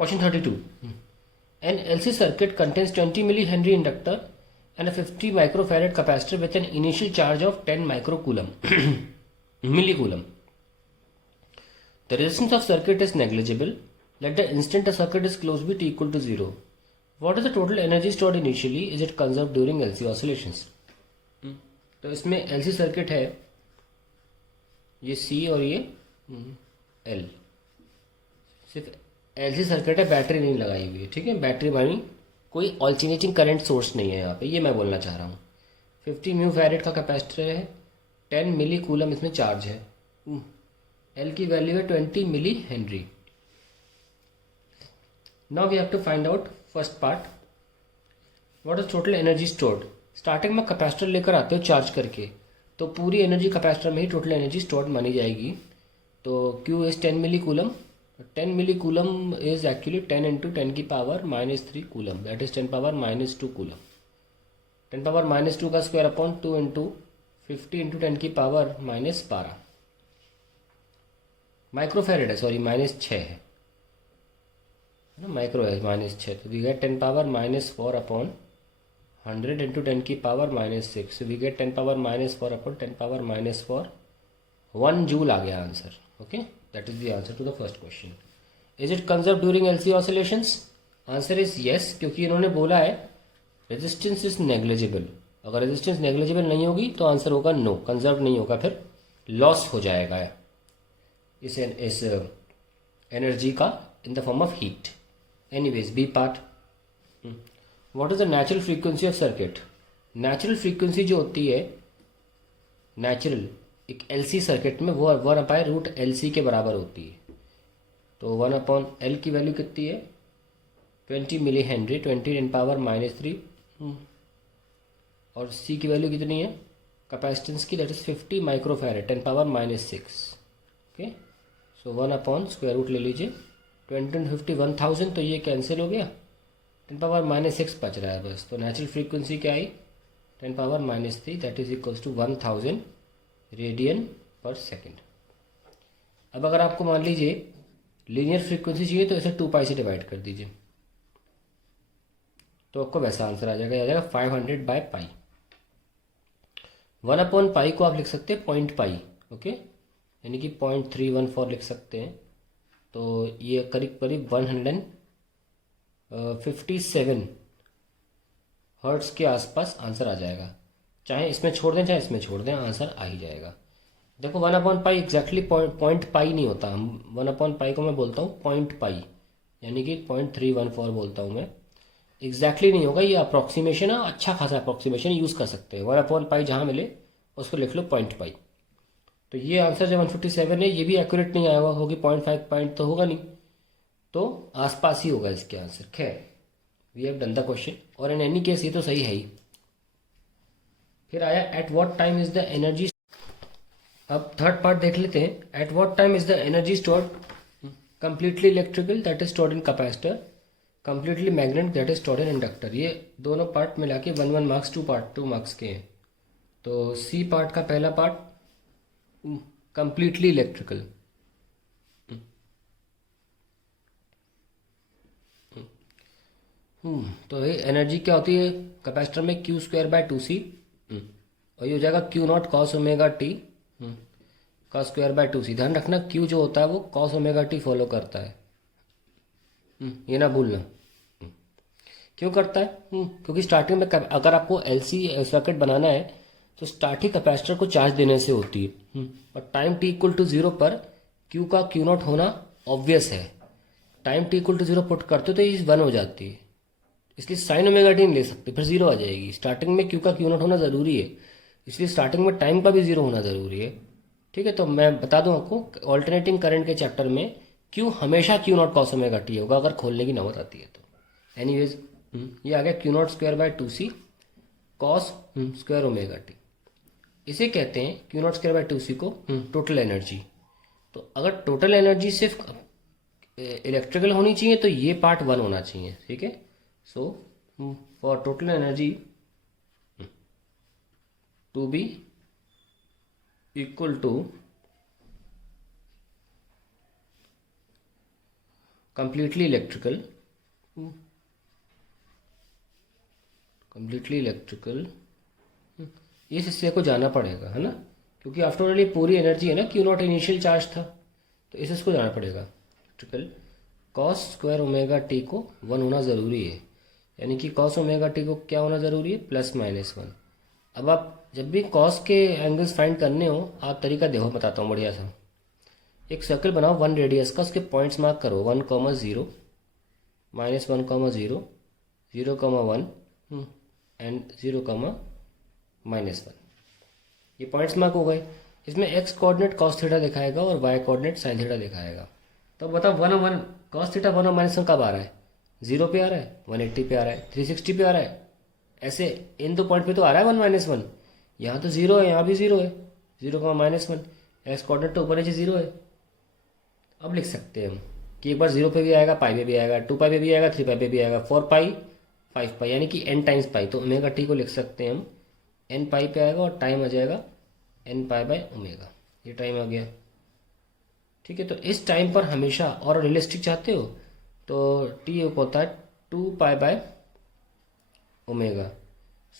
Question 32. An LC circuit contains 20 millihenry inductor and a 50 microfarad capacitor with an initial charge of 10 millicoulomb. The resistance of circuit is negligible. Let the instant a circuit is closed be t equal to 0. What is the total energy stored initially? Is it conserved during LC oscillations? तो इसमें LC circuit है, ये C और ये L. सिर्फ LC circuit है, battery नहीं लगाई हुई है, ठीक है. बैटरी मानी कोई ऑल्टरनेटिंग करंट सोर्स नहीं है यहाँ पे, ये मैं बोलना चाह रहा हूँ. 50 म्यू फैरेड का कैपेसिटर है, 10 मिली कूलम इसमें चार्ज है. L की वैल्यू है 20 milli henry. Now we have to find out first part. What is total energy stored. Starting में कैपेसिटर लेकर आते हो चार्ज करके, तो पूरी एनर्जी कैपेसिटर में ही टोटल एनर्जी स्टोर्ड मानी जाएगी. तो Q is 10 milli coulomb. 10 milli coulomb is actually 10 into 10 की power -3 coulomb, that is 10 power -2 coulomb. 10 power -2 का स्क्वायर अपॉन 2 इंटू 50 इंटू 10 की पावर -12. माइक्रोफेरेड है, सॉरी -6 है ना, माइक्रो है -6. तो we get 10 power -4 upon 100 into 10 की power -6. So we get 10 power -4 upon 10 power -4. 1 joule आ गया answer. Okay, that is the answer to the first question. Is it conserve during LC oscillations. Answer is yes, क्योंकि इन्होंने बोला है resistance is negligible. अगर resistance negligible नहीं होगी तो आंसर होगा नो, कंजर्व नहीं होगा, फिर लॉस हो जाएगा इस एनर्जी का in the form of heat. Anyways, B part. What is the natural frequency of circuit. Natural frequency जो होती है नेचुरल एक LC सर्किट में, वो 1/√LC के बराबर होती है. तो 1/L की वैल्यू कितनी है 20 मिली हेनरी, 20 × 10⁻³ और C की वैल्यू कितनी है कैपेसिटेंस की, दैट इज 50 माइक्रोफैरेड 10⁻⁶. ओके, सो 1/√, ले लीजिए. 20 × 50 1000, तो ये कैंसिल हो गया. 10⁻�6 बच रहा है बस. तो नेचुरल फ्रीक्वेंसी क्या आई 10⁻³ that is equals to 1000 radian per second. अब अगर आपको मान लीजिए लीनियर फ्रीक्वेंसी चाहिए तो इसे 2π से डिवाइड कर दीजिए, तो आपको वैसा आंसर आ जाएगा 500/π. 1/π को आप लिख सकते हैं 0.π. ओके, यानी कि 0.314 लिख सकते हैं. तो ये करीब करीब 157 हर्ट्स के आसपास आंसर आ जाएगा. चाहे इसमें छोड़ दें चाहे इसमें छोड़ दें, आंसर आ ही जाएगा. देखो 1/π एग्जैक्टली 0.π नहीं होता. हम 1/π को मैं बोलता हूँ 0.π, यानी कि 0.314 बोलता हूँ मैं. एग्जैक्टली नहीं होगा, ये अप्रॉक्सीमेशन है, अच्छा खासा अप्रॉक्सीमेशन यूज़ कर सकते हैं. 1/π जहाँ मिले उसको लिख लो 0.π. तो ये आंसर जो 157 है ये भी एक्यूरेट नहीं आया होगी, 0.5 पॉइंट तो होगा नहीं, तो आसपास ही होगा इसके आंसर. खैर, we have done the question, और इन एनी केस ये तो सही है ही. फिर आया at what time is the energy. अब थर्ड पार्ट देख लेते हैं. At what time is the energy stored. Completely electrical that is stored in capacitor, completely magnetic that is stored in inductor. ये दोनों पार्ट मिला के 1 मार्क्स 2 मार्क्स के हैं. तो सी पार्ट का पहला पार्ट कंप्लीटली इलेक्ट्रिकल. तो ये एनर्जी क्या होती है कैपेसिटर में Q²/2C, और ये हो जाएगा Q0 cos ωt का स्क्वायर/2C. ध्यान रखना Q जो होता है वो cos ωt फॉलो करता है, ये ना भूलना. क्यों करता है? क्योंकि स्टार्टिंग में अगर आपको LC सर्किट बनाना है तो स्टार्टिंग कैपेसिटर को चार्ज देने से होती है, और टाइम t = 0 पर Q का Q0 होना ऑब्वियस है. टाइम t = 0 पुट करते हो तो ये 1 हो जाती है, इसलिए sin ωt नहीं ले सकते, फिर 0 आ जाएगी. स्टार्टिंग में Q का Q0 होना ज़रूरी है, इसलिए स्टार्टिंग में टाइम का भी 0 होना ज़रूरी है. ठीक है, तो मैं बता दूं आपको ऑल्टरनेटिंग करंट के चैप्टर में Q हमेशा Q0 cos ωt होगा अगर खोलने की नौबत आती है तो. एनीवेज, ये आ गया Q0²/2C cos ² ωt. इसे कहते हैं Q0²/2C को टोटल एनर्जी. तो अगर टोटल एनर्जी सिर्फ इलेक्ट्रिकल होनी चाहिए तो ये पार्ट 1 होना चाहिए. ठीक है, so for total energy to be equal to completely electrical, इस हिस्से को जाना पड़ेगा, है ना, क्योंकि आफ्टर ऑल ये पूरी एनर्जी है ना, क्यू नॉट इनिशियल चार्ज था, तो इस इसको जाना पड़ेगा। Electrical cos square omega T को 1 होना ज़रूरी है, यानी कि कॉस ओमेगा टी को क्या होना ज़रूरी है, +-1। अब आप जब भी कॉस के एंगल्स फाइंड करने हो, आप तरीका देखो, बताता हूँ बढ़िया सा। एक सर्कल बनाओ 1 रेडियस का, उसके पॉइंट्स मार्क करो 1, 0, -1, 0, 0, 1 एंड 0, -1। ये पॉइंट्स मार्क हो गए। इसमें एक्स कोऑर्डिनेट कॉस थीटा दिखाएगा और वाई कोऑर्डिनेट साइन थीटा दिखाएगा। तो बताओ 1 और 1 कॉस थीटा 1 और -1 कब आ रहा है, 0 पे आ रहा है, 180 पे आ रहा है, 360 पे आ रहा है, ऐसे इन 2 पॉइंट पे तो आ रहा है 1, -1। यहाँ तो 0 है, यहाँ भी 0 है, 0, -1। एक्स कोऑर्डिनेट तो ऊपर नीचे 0 है। अब लिख सकते हैं हम कि एक बार 0 पे भी आएगा, पाई पे भी आएगा, 2 पाई पे भी आएगा, 3 पाई पे भी आएगा, 4 पाई, 5 पाई, यानी कि n टाइम्स पाई। तो ओमेगा टी को लिख सकते हैं हम n पाई पे आएगा और टाइम आ जाएगा n पाई बाय ओमेगा। ये टाइम आ गया, ठीक है। तो इस टाइम पर हमेशा और रियलिस्टिक चाहते हो तो टी होता है 2 pi by omega.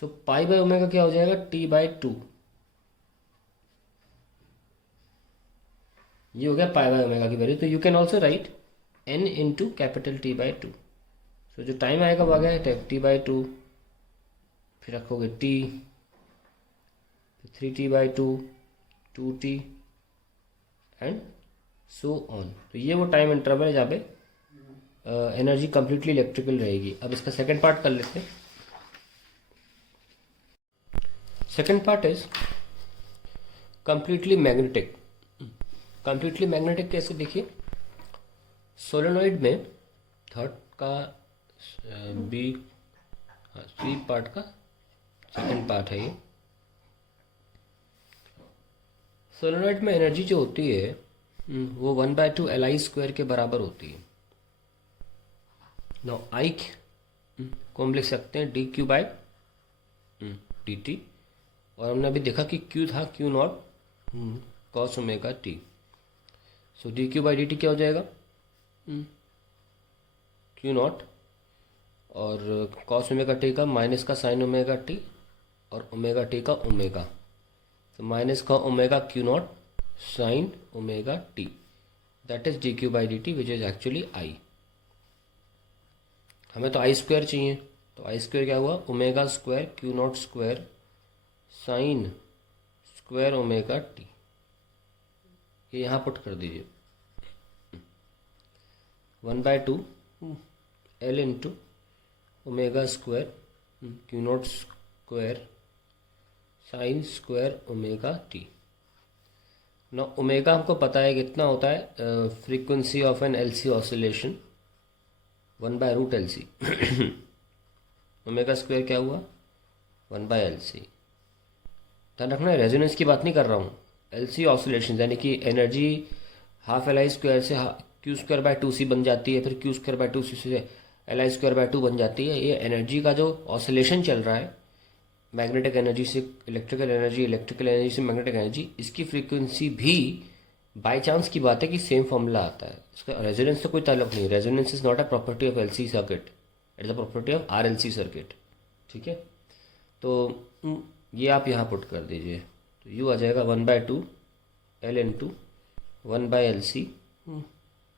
So pi by omega क्या हो जाएगा, t/2। ये हो गया पाई बाय ओमेगा की वैल्यू। तो you can also right n into capital T/2। सो जो टाइम आएगा वो आ गया T/2, फिर रखोगे t, 3t/2, 2t and so on. तो ये वो टाइम इंटरवल है जहाँ पे एनर्जी कंप्लीटली इलेक्ट्रिकल रहेगी। अब इसका सेकंड पार्ट कर लेते हैं। Second part is completely magnetic. Completely magnetic कैसे, देखिए सोलेनॉइड में थर्ड का बी सी पार्ट का सेकंड पार्ट है ये। सोलेनॉइड में एनर्जी जो होती है वो 1/2 Li² के बराबर होती है। नो आई को हम लिख सकते हैं dq/dt, और हमने अभी देखा कि q था Q0 cos ओमेगा t। सो dq/dt क्या हो जाएगा, Q0 और cos ओमेगा t का माइनस का sin ओमेगा t और ओमेगा t का ओमेगा, तो माइनस का omega Q0 sin omega t, that is dq/dt which is actually i। हमें तो i² चाहिए, तो i² क्या हुआ, omega square Q0 square sine square omega t। ये यहाँ पुट कर दीजिए 1/2 L into omega square Q0 square sine square omega t। ना ओमेगा हमको पता है कितना होता है, frequency of an LC oscillation 1/√LC। Omega square क्या हुआ, 1/LC। ध्यान रखना, रेजोनेंस की बात नहीं कर रहा हूँ, LC ऑसिलेशन यानी कि एनर्जी ½ Li² से Q²/2C बन जाती है, फिर Q²/2C से Li²/2 बन जाती है। ये एनर्जी का जो ऑसिलेशन चल रहा है, मैग्नेटिक एनर्जी से इलेक्ट्रिकल एनर्जी, इलेक्ट्रिकल एनर्जी से मैग्नेटिक एनर्जी, इसकी फ्रीक्वेंसी भी बाय चांस की बात है कि सेम फॉर्मूला आता है। इसका रेजोनेंस से कोई ताल्लुक नहीं। Resonance is not a property of LC circuit, it is a property of RLC circuit, ठीक है। तो ये आप यहाँ पुट कर दीजिए, तो यू आ जाएगा 1/2 L into 1/LC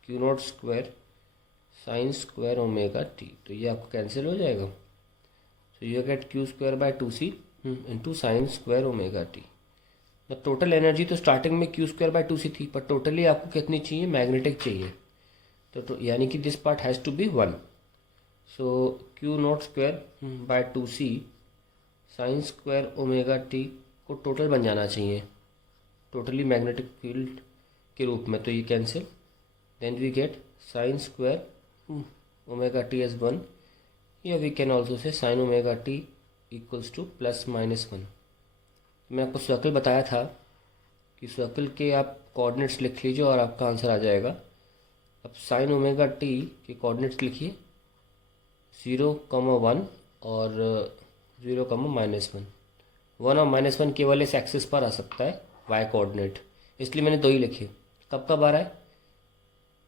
Q0 square sine square omega t। तो ये आपको कैंसिल हो जाएगा, तो you get Q²/2C into sine square omega t। Total energy तो स्टार्टिंग में Q²/2C थी, पर टोटली आपको कितनी चाहिए, मैग्नेटिक चाहिए, तो यानी कि this part has to be 1। So Q0 स्क्वायर/2C साइन स्क्वायर ओमेगा t को टोटल बन जाना चाहिए, टोटली मैग्नेटिक फील्ड के रूप में। तो ये cancel, then we get sine square omega t as 1, या we can also say sine omega t equals to +-1। मैं आपको सर्कल बताया था कि सर्कल के आप कोऑर्डिनेट्स लिख लीजिए और आपका आंसर आ जाएगा। अब साइन ओमेगा t के कोऑर्डिनेट्स लिखिए 0, 1 और 0, -1। 1 और -1 केवल इस एक्सिस पर आ सकता है, y कोऑर्डिनेट, इसलिए मैंने 2 ही लिखे। कब कब आ रहा है,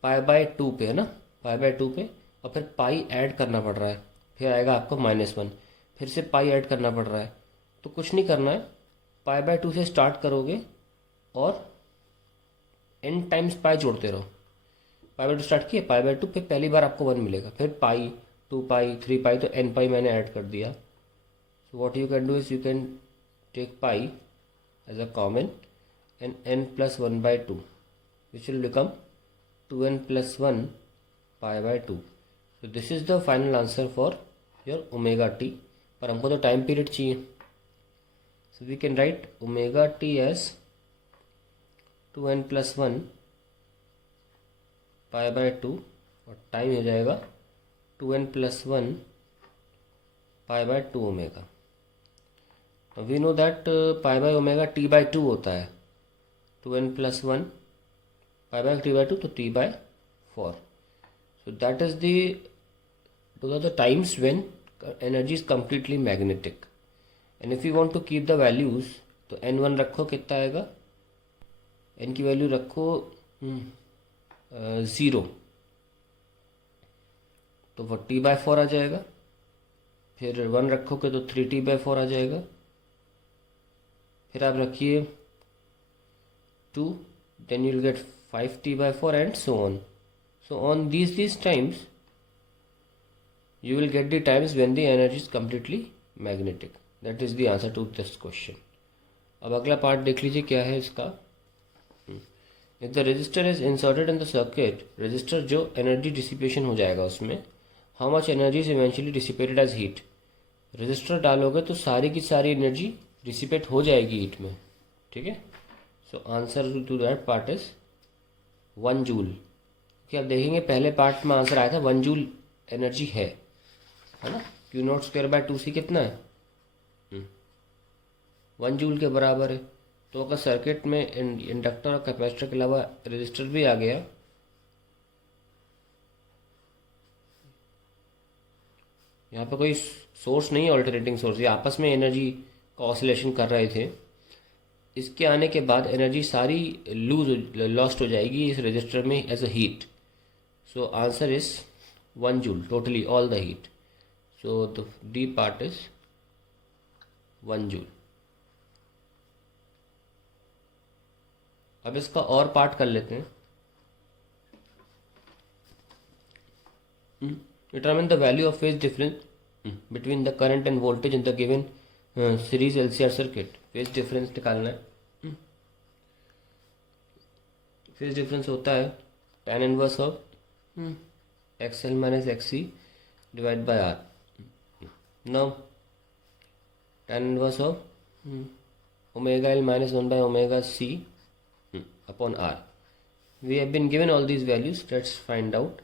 π/2 पे, है ना, पाई/2 पे, और फिर पाई ऐड करना पड़ रहा है, फिर आएगा आपको -1, फिर से पाई ऐड करना पड़ रहा है। तो कुछ नहीं करना है, पाई/2 से स्टार्ट करोगे और n टाइम्स पाई जोड़ते रहो। पाई/2 स्टार्ट किए, पाई/2 फिर पहली बार आपको 1 मिलेगा, फिर पाई, 2 पाई, 3 पाई, तो n पाई मैंने ऐड कर दिया। So what you can do is you can take pi as a common and n plus 1/2 which will become 2n plus 1 pi/2. So this is the final answer for your omega t, पर हमको तो time period चाहिए, so we can write omega t as 2n plus 1 pi/2 और time हो जाएगा 2n plus 1 pi/2 omega. We know that pi/omega t/2 होता है, 2n plus 1 pi/t/2, तो t/4. So that is those are the times when energy is completely magnetic. And if you want to keep the values, तो n1 रखो, कितना आएगा, n की value रखो 0, तो वो t/4 आ जाएगा। फिर 1 रखोगे तो 3t/4 आ जाएगा। फिर आप रखिए 2, then you will get 5t/4 and so on. So on these times you will get the times when the energy is completely magnetic. That is the answer to this question. अब अगला part देख लीजिए क्या है इसका। If the resistor is inserted in the circuit, resistor जो energy dissipation हो जाएगा उसमें, how much energy is eventually dissipated as heat? resistor डालोगे तो सारी की सारी एनर्जी डिसिपेट हो जाएगी हीट में, ठीक है। So answer to that part is 1 joule. क्या आप देखेंगे पहले पार्ट में आंसर आया था 1 जूल एनर्जी है ना। Q0²/2C कितना है, 1 जूल के बराबर है। तो अगर सर्किट में इंडक्टर और कैपेसिटर के अलावा रेजिस्टर भी आ गया, यहाँ पर कोई सोर्स नहीं है, ऑल्टरनेटिंग सोर्स, ये आपस में एनर्जी का ऑसिलेशन कर रहे थे, इसके आने के बाद एनर्जी सारी लॉस्ट हो जाएगी इस रजिस्टर में as a heat. So answer is 1 joule totally all the heat. So the D part is 1 joule. अब इसका और पार्ट कर लेते हैं। Determine the value of phase difference between the current and voltage in the given series LCR circuit. Phase difference निकालना है। Phase difference होता है tan inverse of XL minus XC divide by R। Now tan inverse of omega L minus 1 by omega C upon R। We have been given all these values, let's find out.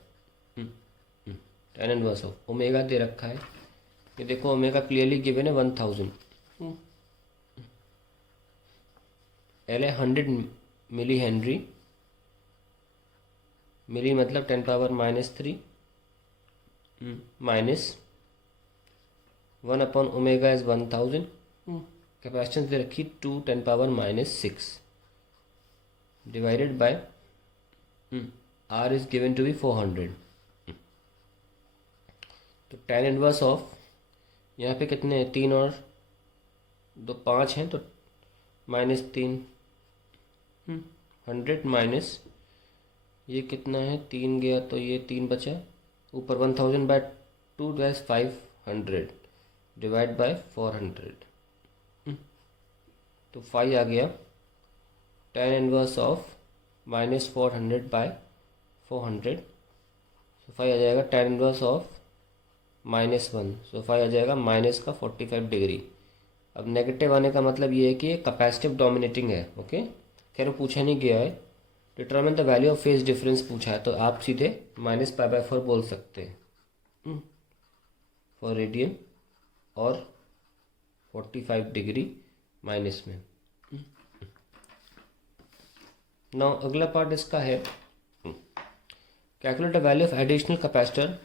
tan inverse of omega दे रखा है, ये देखो omega clearly given है 1000। L है 100 milli Henry, milli मतलब 10⁻³ minus 1 upon omega is 1000। Capacitance दे रखी 2 10⁻⁻6 divided by R is given to be 400। तो tan इनवर्स ऑफ यहाँ पे कितने हैं, 3 और 2 5 हैं, तो -3 100 माइनस ये कितना है, 3 गया तो ये 3 बचा, ऊपर 1000/2 + 500 डिवाइड बाय 400। तो 5 आ गया। tan इनवर्स ऑफ -400/400, तो 5 आ जाएगा tan इनवर्स ऑफ -1, सो 5 आ जाएगा माइनस का 45 डिग्री। अब नेगेटिव आने का मतलब ये है कि ये कैपेसिटिव डोमिनेटिंग है, ओके। खैर वो पूछा नहीं गया है, determine the value of phase difference पूछा है, तो आप सीधे -π/4 बोल सकते हैं फॉर रेडियन और 45 डिग्री माइनस में। नाउ अगला पार्ट इसका है, calculate the value of additional capacitor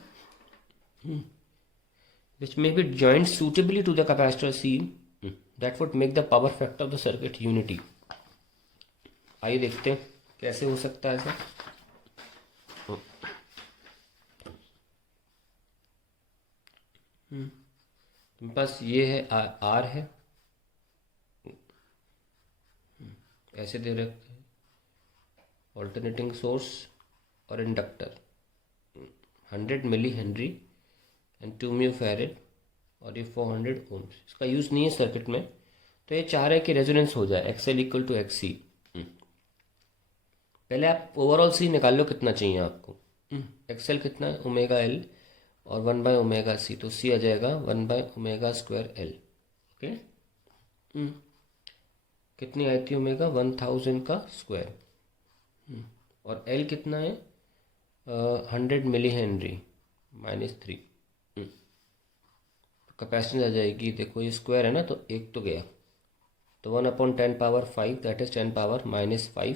which may be joined suitably to the capacitor C that would make the power factor of the circuit unity। आइए देखते हैं कैसे हो सकता है ऐसा। तुम्हारे पास ये है आर है, ऐसे दे रखे हैं, ऑल्टरनेटिंग सोर्स और inductor 100 milli henry and 2 mu farad और ये 400 ओम्स। इसका यूज़ नहीं है सर्किट में, तो ये चाह रहे हैं कि रेजोनेंस हो जाए X L equal to X C. पहले आप ओवरऑल सी निकाल लो कितना चाहिए आपको। एक्स एल कितना है, ओमेगा एल और 1/ओमेगा सी, तो सी आ जाएगा 1/ओमेगा स्क्वायर एल। ओके, कितनी आई थी ओमेगा, 1000 का स्क्वायर, और एल कितना है 100 मिली हेनरी -3। कैपेसिटेंस आ जाएगी, देखो ये स्क्वायर है ना, तो एक तो गया, तो 1/10⁵ दैट इज 10⁻⁻5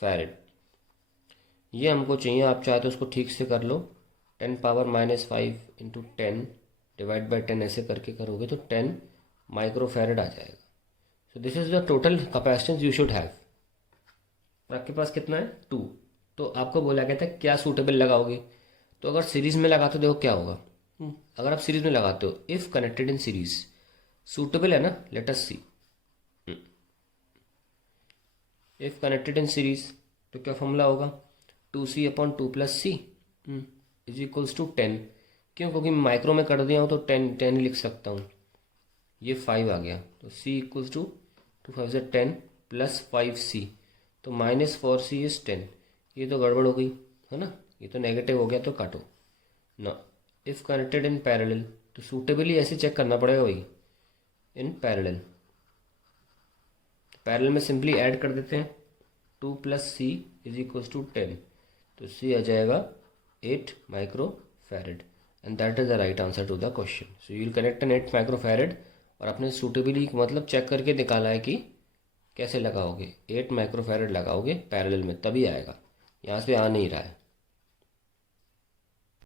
फैरेड। ये हमको चाहिए, आप चाहे तो उसको ठीक से कर लो, 10⁻⁻5 इंटू 10 डिवाइड बाई 10 ऐसे करके करोगे तो 10 माइक्रो फैरेड आ जाएगा। So this is the total capacitance you should have. आपके पास कितना है 2, तो आपको बोला गया था क्या सूटेबल लगाओगे, तो अगर सीरीज में लगाते हो देखो क्या होगा। अगर आप सीरीज में लगाते हो, if connected in series, suitable है ना, let us see. If connected in series तो क्या फॉर्मूला होगा, 2c/2 + c is equals to 10। क्यों, क्योंकि माइक्रो में कर दिया हूँ तो 10 ही लिख सकता हूँ, ये 5 आ गया, तो c इक्वल्स टू 2 5 10 + 5c, तो -4c इज 10। ये तो गड़बड़ हो गई है ना, ये तो नेगेटिव हो गया, तो काटो ना। इफ कनेक्टेड इन पैरेलल, तो सूटेबली ऐसे चेक करना पड़ेगा भाई, इन पैरेलल। पैरेलल में सिंपली ऐड कर देते हैं, 2 + c इज इक्वल्स टू 10, तो c आ जाएगा 8 micro farad, and that is the right answer to the question. So you will connect an 8 micro farad, और आपने सूटेबली मतलब चेक करके निकाला है कि कैसे लगाओगे, 8 माइक्रो फैरेड लगाओगे पैरेलल में, तभी आएगा, यहाँ से आ नहीं रहा है।